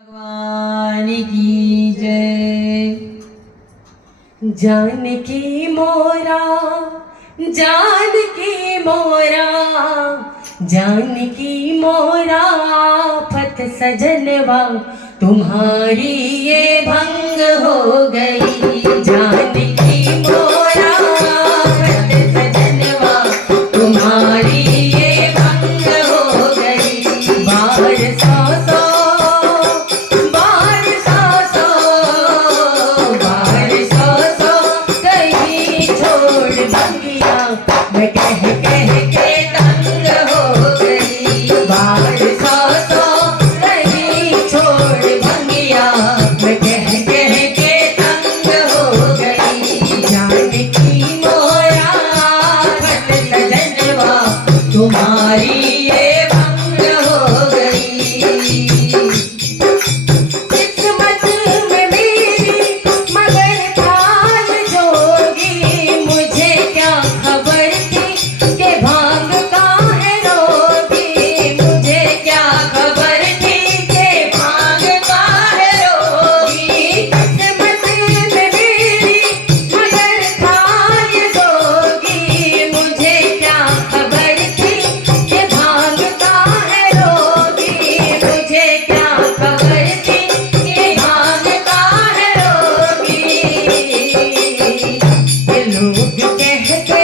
भगवान की जय। जानकी मोरा, जानकी मोरा, जानकी मोरा, पथ सजनवा तुम्हारी ये भंग हो गई। जानकी मोरा, पथ सजनवा तुम्हारी ये भंग हो गई। बार सौ मैं कह कह के तंग हो गई। बार सौ नहीं छोड़ भंगिया, मैं कह कह के तंग हो गई। जानकी मोरा, पथ सजनवा तुम्हारी ये भंग हो गई। किस्मत में मेरी मगर थाल जोगी, मुझे क्या खबर के भांग का है रोगी। मुझे क्या खबर थी के भांग का है रोगी। किस्मत में मेरी मगर थाल जोगी, मुझे क्या खबर थी के भांग का है रोगी। मुझे क्या खबर थी के भांग का है रोगी। ये लोग कहते,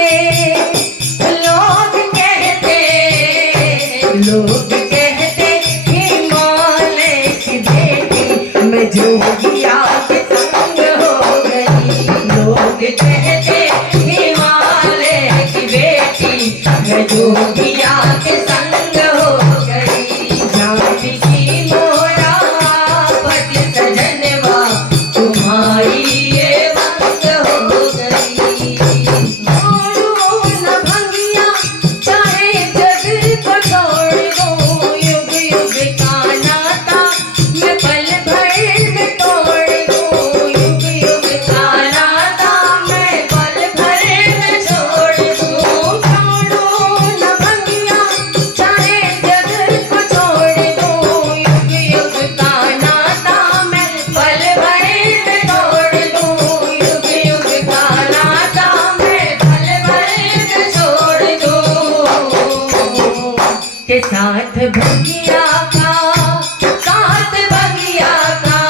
लोग कहते हिमालय की बेटी मैं जोगिया के संग हो गई। लोग कहते हिमालय की बेटी मैं जोगिया के संग हो गई। जानकी मोरा, पथ सजनवा तुम्हारी ये भंग हो गई। छोड़ो न भंगिया, चाहे जग को छोड़ दो। युग युग का नाता मैं पल भर में तोड़ दूं। युग युग का नाता मैं पल भर में छोड़ दूं। छोड़ो न भंगिया, चाहे जग को छोड़ दो। युग युग का नाता मैं पल भर में तोड़ दूं। युग युग का नाता मैं पल भर में छोड़ दूं। के साथ भंगिया का, साथ भंगिया का,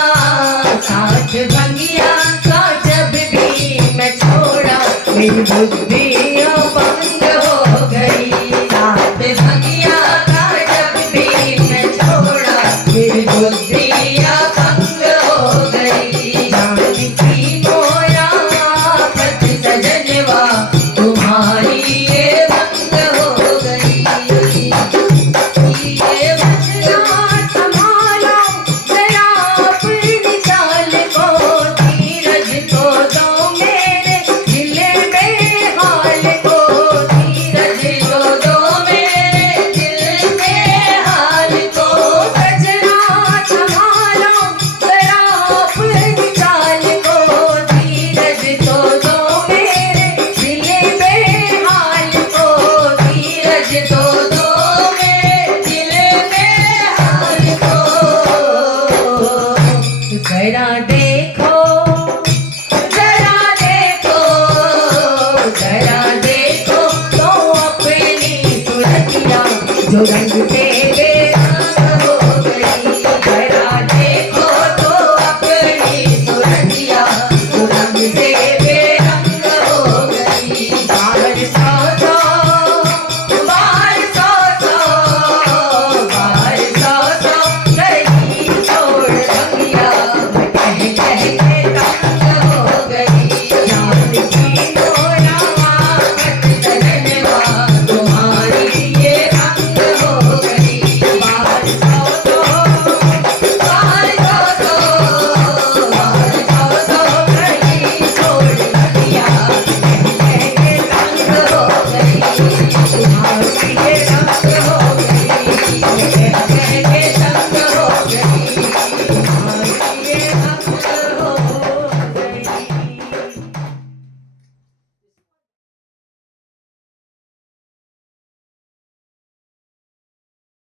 साथ भंगिया का जब भी मैं छोड़ा मेरी बुद्धि अभंग हो गई। साथ भंगिया का जब भी मैं छोड़ा मेरी बुद्धि अभंग हो गई। जानकी मोरा, पथ सजनवा तुम्हारी ये भंग हो गई। ये भंगिया संभालो जरा अपनी चाल को, धीरज तो दो मेरे दिल में हाल को। धीरज तो दो मेरे दिल में हाल को। सजना संभालो जरा अपनी चाल को, धीरज तो दो मेरे दिल में हाल को। धीरज तो दो मेरे दिल में हाल को। जरा देखो, जरा देखो, जरा देखो तो अपनी सुरतिया जो रंग से